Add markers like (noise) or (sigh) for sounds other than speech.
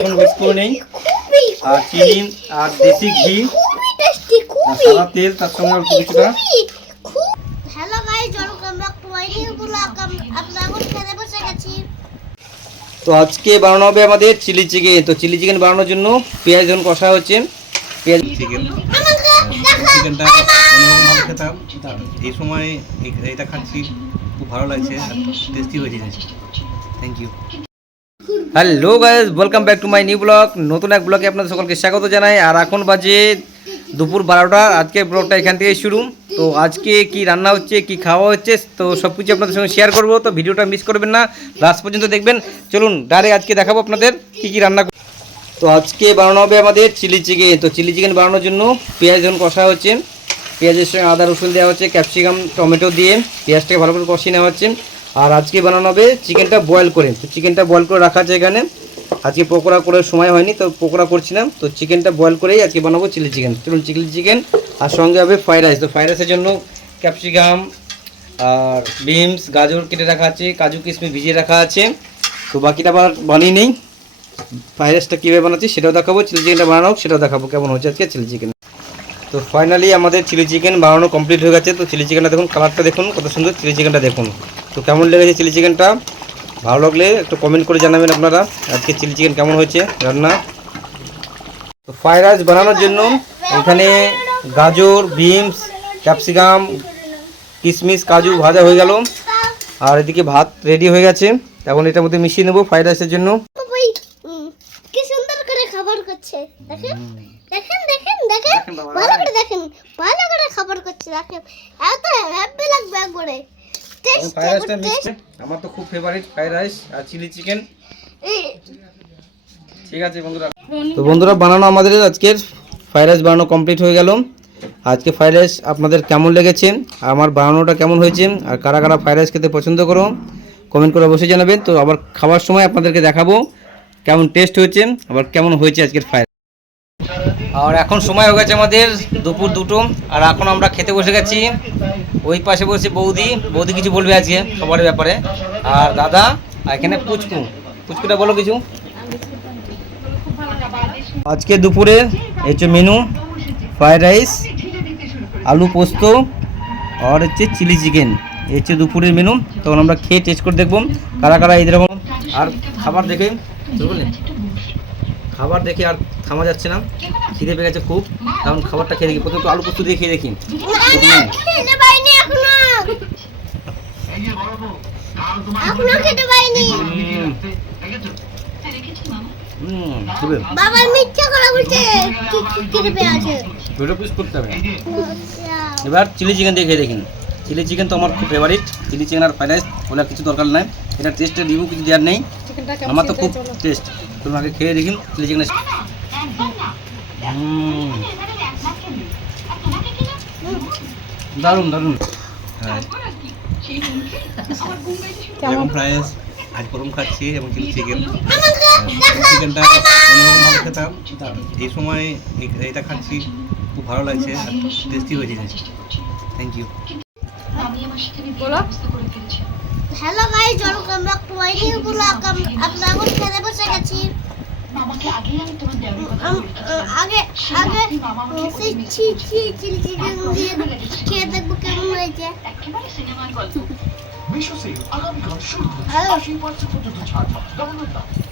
এখন মিক্স করে নেই আর চিনি আর দেশি ঘি সাদা তেল তার সঙ্গে অল্প কিছুটা হ্যালো তো আজকে বানানো হবে আমাদের চিলি চিকেন। তো চিলি চিকেন বানানোর জন্য পেঁয়াজ যখন কষা হচ্ছে। পেঁয়াজ চিকেন চিকেনটা অন্যরকমভাবে খেতাম। এই সময় এই- এটা খাচ্ছি। খুব ভালো লাগছে আর টেস্টি হয়েছে। Thank you hello guys welcome back to my new blog নতুন এক ব্লগে আপনাদের সকলকে স্বাগত জানাই। আর এখন বাজে দুপুর বারোটা। আজকে ব্লগটা এখান থেকে শুরু। তো আজকে কি রান্না হচ্ছে, কি খাওয়া হচ্ছে, তো সব কিছু আপনাদের সঙ্গে শেয়ার করব। তো ভিডিওটা মিস করবেন না। লাস্ট পর্যন্ত দেখবেন। চলুন ডাইরেক্ট আজকে দেখাবো আপনাদের কি কি রান্না তো আজকে বানানো হবে আমাদের চিলি চিকেন তো চিলি চিকেন বানানোর জন্য পেঁয়াজ যখন কষা হচ্ছে। পেঁয়াজের সঙ্গে আদা রসুন দেওয়া হচ্ছে ক্যাপসিকাম টমেটো দিয়ে। পেঁয়াজটাকে ভালো করে কষিয়ে নেওয়া হচ্ছে। আর আজকে বানানো হবে চিকেনটা বয়েল করে। তো চিকেনটা বয়েল করে রাখা আছে এখানে। আজকে পকোড়া করার সময় হয়নি, তো পকোড়া করছিলাম। তো চিকেনটা বয়েল করেই আজকে বানাবো চিলি চিকেন চলুন চিলি চিকেন আর সঙ্গে হবে ফ্রাইড রাইস তো ফ্রাইড রাইসের জন্য ক্যাপসিকাম আর বিনস গাজর কেটে রাখা আছে, কাজু কিশমিশ ভিজিয়ে রাখা আছে। তো বাকিটা আবার বানিয়ে নেই। ফ্রাইড রাইসটা কীভাবে বানাচ্ছি সেটাও দেখাবো চিলি চিকেনটা বানানো সেটাও দেখাবো কেমন হচ্ছে আজকে চিলি চিকেন তো ফাইনালি আমাদের চিলি চিকেন বানানো কমপ্লিট হয়ে গেছে। তো চিলি চিকেনটা দেখুন কালারটা দেখুন, কত সুন্দর চিলি চিকেনটা দেখুন। তো কেমন লেগেছে চিলি চিকেনটা? ভালো লাগলে একটু কমেন্ট করে জানাবেন আপনারা আজকে চিলি চিকেন কেমন হয়েছে রান্না? তো ফ্রাইড রাইস বানানোর জন্য এখানে গাজর বিনস ক্যাপসিকাম কিশমিশ কাজু ভাজা হয়ে গেল। আর এদিকে ভাত রেডি হয়ে গেছে। এখন এটার মধ্যে মিশিয়ে নেব ফ্রাইড রাইসের জন্য। কি সুন্দর করে খাবার করছে দেখেন দেখেন দেখেন দেখেন ভালো করে দেখেন ভালো করে খাবার করছে দেখেন এত হ্যাপি লাগবে একবারে। ফ্রাইড রাইসটা মিক্স আমার তো খুব ফেভারিট ফ্রাইড রাইস আর চিলি চিকেন ঠিক আছে বন্ধুরা। তো বন্ধুরা বানানো আমাদের আজকের ফ্রাইড রাইস বানানো কমপ্লিট হয়ে গেল। আজকে ফ্রাইড রাইস আপনাদের কেমন লেগেছে? আর আমার বানানোটা কেমন হয়েছে? আর কারা কারা ফ্রাইড রাইস খেতে পছন্দ করো? কমেন্ট করে অবশ্যই জানাবেন। তো আবার খাওয়ার সময় আপনাদেরকে দেখাবো কেমন টেস্ট হয়েছে আবার কেমন হয়েছে আজকের ফ্রাইড আর এখন সময় হয়ে গেছে আমাদের দুপুর দুটো। আর এখন আমরা খেতে বসে গেছি। ওই পাশে বসে বৌদি বৌদি কিছু বলবে আজকে খাবারের ব্যাপারে। আর দাদা এখানে পুচকু। পুচকুটা বলো কিছু। আজকে দুপুরে হচ্ছে মেনু, ফ্রাইড রাইস, আলু পোস্ত, আর হচ্ছে চিলি চিকেন। এই হচ্ছে দুপুরের মেনু। তখন আমরা খেয়ে টেস্ট করে দেখব কারা কারা এই রকম। আর খাবার দেখে খাবার দেখে আর থামা যাচ্ছে না। খিদে পেয়ে গেছে খুব। কারণ খাবারটা খেয়ে দেখি। প্রথমে একটু আলু পোস্ত দিয়ে খেয়ে দেখি। হবে। এবার চিলি চিকেন দিয়ে খেয়ে দেখুন চিলি চিকেন তো আমার খুব ফেভারিট চিলি চিকেন আর ফ্রাইড রাইস ওগুলো কিছু দরকার নাই। এটা টেস্টের রিভিউ কিছু দেওয়ার নেই। আমার তো খুব টেস্ট তুমি আগে খেয়ে দেখুন চিলি চিকেন দারুণ দারুণ। হ্যাঁ এরকম ফ্রাই রাইস আজ প্রথম খাচ্ছি এবং চিলি চিকেন চিকেনটা অন্যরকমভাবে খেতাম। এই সময় এটা খাচ্ছি খুব ভালো লাগছে আর টেস্টি হয়েছে। Thank you hello guys welcome back to my new blog আমরা এখন খেতে বসে গেছি। আম- আগে আগে সেই ছি ছি চিলি চিকেন দিয়ে খেয়ে দেখব কেমন হয়েছে। (laughs)